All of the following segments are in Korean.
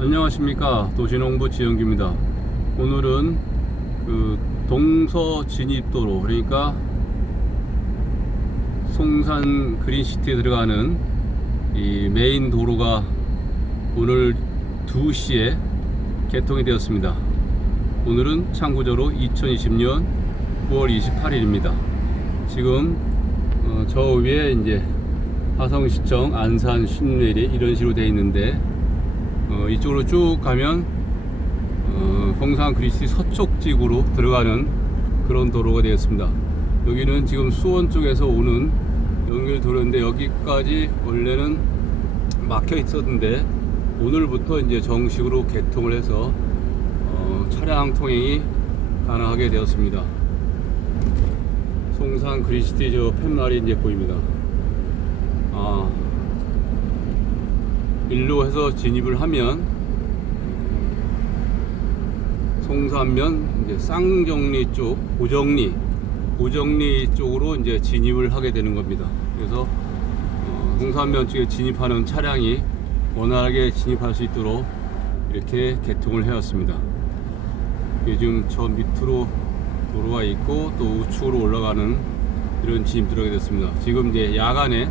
안녕하십니까. 도시농부 지영규입니다. 오늘은 그 동서 진입도로 그러니까 송산 그린시티에 들어가는 이 메인 도로가 오늘 2시에 개통이 되었습니다. 오늘은 참고적으로 2020년 9월 28일입니다. 지금 어, 저 위에 이제 화성시청 안산 신내리 이런 식으로 되어 있는데 어, 이쪽으로 쭉 가면 어, 홍산 그리시 서쪽 지구로 들어가는 그런 도로가 되었습니다. 여기는 지금 수원 쪽에서 오는 연결 도로인데 여기까지 원래는 막혀 있었는데 오늘부터 이제 정식으로 개통을 해서 어, 차량 통행이 가능하게 되었습니다. 송산 그리시티 저 팻말이 이제 보입니다. 아, 일로 해서 진입을 하면 송산면 이제 쌍정리 쪽 고정리 고정리 쪽으로 이제 진입을 하게 되는 겁니다. 그래서 어, 송산면 쪽에 진입하는 차량이 원활하게 진입할 수 있도록 이렇게 개통을 해왔습니다. 요즘 저 밑으로 도로가 있고 또 우측으로 올라가는 이런 진입 들어가게 됐습니다. 지금 이제 야간에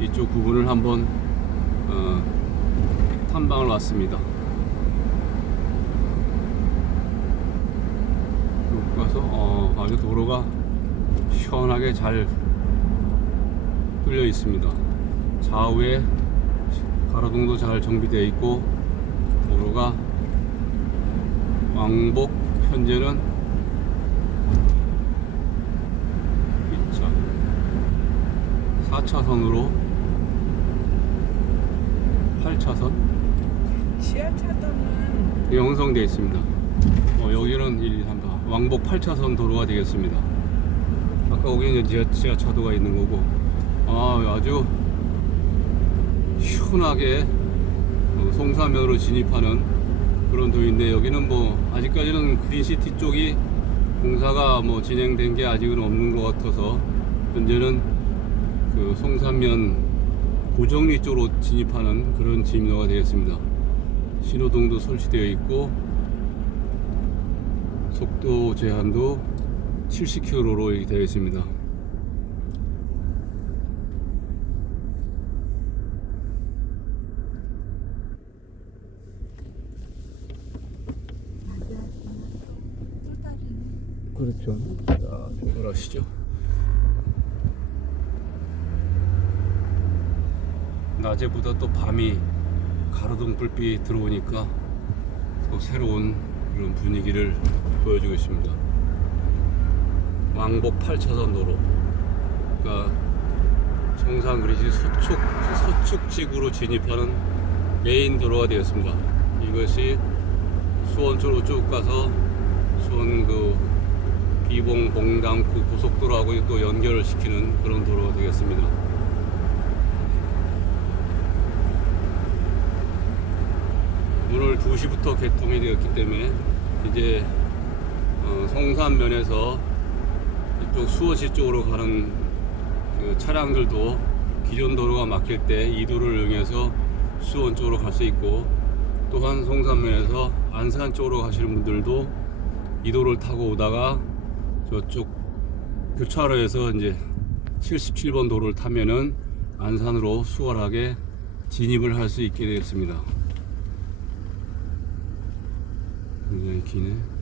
이쪽 부분을 한번 어, 탐방을 왔습니다. 여기 가서 어, 아주 도로가 시원하게 잘 뚫려 있습니다. 좌우에 가로등도 잘 정비되어 있고 도로가 왕복 현재는 2차 4차선으로 8차선 지하차도는 형성되어 있습니다. 어, 여기는 1, 2, 3, 4 왕복 8차선 도로가 되겠습니다. 아까 거기는 지하, 지하차도가 있는 거고 아, 아주 시원하게 어, 송사면으로 진입하는 그런 도인데 여기는 뭐 아직까지는 그린시티 쪽이 공사가 뭐 진행된 게 아직은 없는 것 같아서 현재는 그 송산면 고정리 쪽으로 진입하는 그런 진입로가 되겠습니다. 신호등도 설치되어 있고 속도 제한도 70km로 이렇게 되어 있습니다. 그렇죠. 자, 출발하시죠. 낮에보다 또 밤이 가로등 불빛이 들어오니까 또 새로운 그런 분위기를 보여주고 있습니다. 왕복 8차선 도로. 그러니까 청산 그리시 서축 서축 지구로 진입하는 메인 도로가 되었습니다. 이것이 수원 쪽으로 쭉 가서 수원 그 비봉 봉당 그 고속도로하고 또 연결을 시키는 그런 도로가 되겠습니다. 오늘 2시부터 개통이 되었기 때문에 이제 어, 성산면에서 이쪽 수원시 쪽으로 가는 그 차량들도 기존 도로가 막힐 때 이 도로를 이용해서 수원 쪽으로 갈 수 있고 또한 송산면에서 안산 쪽으로 가시는 분들도 이 도로를 타고 오다가 저쪽 교차로에서 이제 77번 도로를 타면은 안산으로 수월하게 진입을 할 수 있게 되었습니다. 굉장히 기네.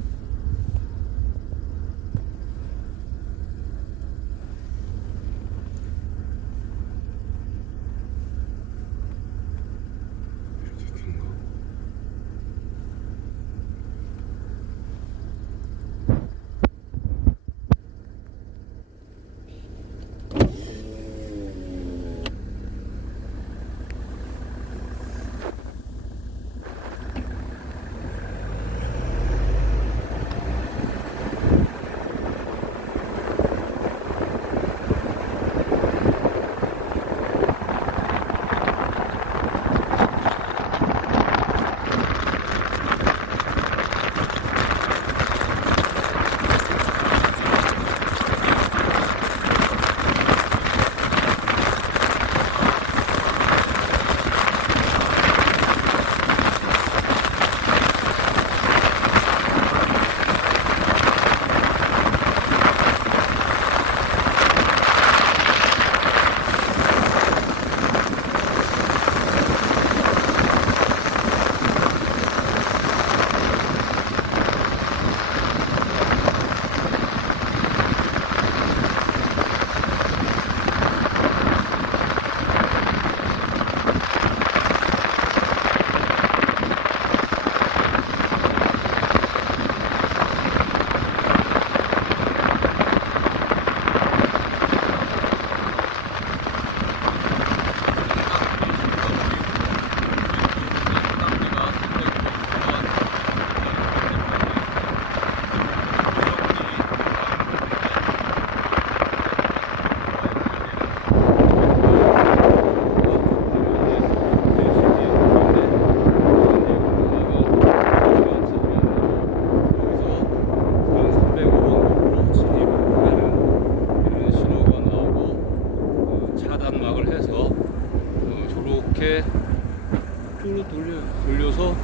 이쪽으로 돌려 돌려서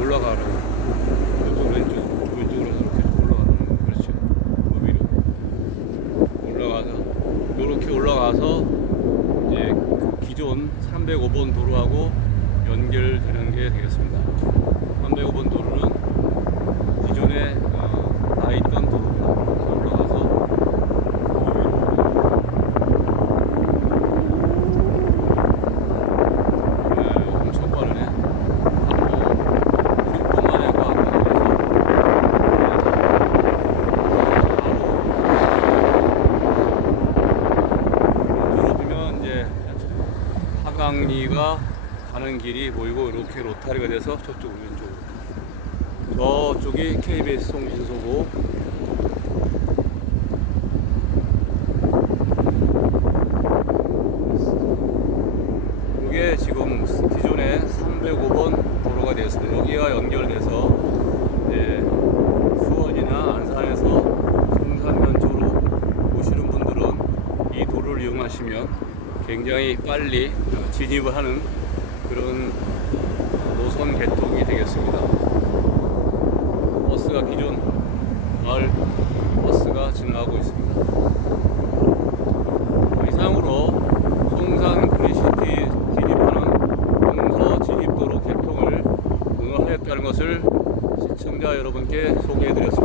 올라가라고. 이쪽 왼쪽 왼쪽으로 이렇게 올라가는 거. 그렇죠. 그 위로 올라가서 이렇게 올라가서 이제 그 기존 305번 도로하고 연결되는 게 되겠습니다. 305번 도로는 기존에 어, 나 있던 도로입니다. 이렇게 올라가서 그 위로 네, 엄청 빠르네. 광고 6분 만에 광고에서 이쪽으로 보면 이제 하강리가 가는 길이 보이고 이렇게 로타리가 돼서 저쪽 왼쪽으로 저쪽이 KBS 송신소고 이게 지금 기존의 305번 도로가 되었습니다. 여기가 연결돼서 이제 수원이나 안산에서 성산면 쪽으로 오시는 분들은 이 도로를 이용하시면 굉장히 빨리 진입을 하는 그런 노선 개통이 되겠습니다. 버스가 기존 마을 버스가 지나가고 있습니다. 이상으로 송산 크리시티 진입하는 동서 진입도로 개통을 응원하였다는 것을 시청자 여러분께 소개해드렸습니다.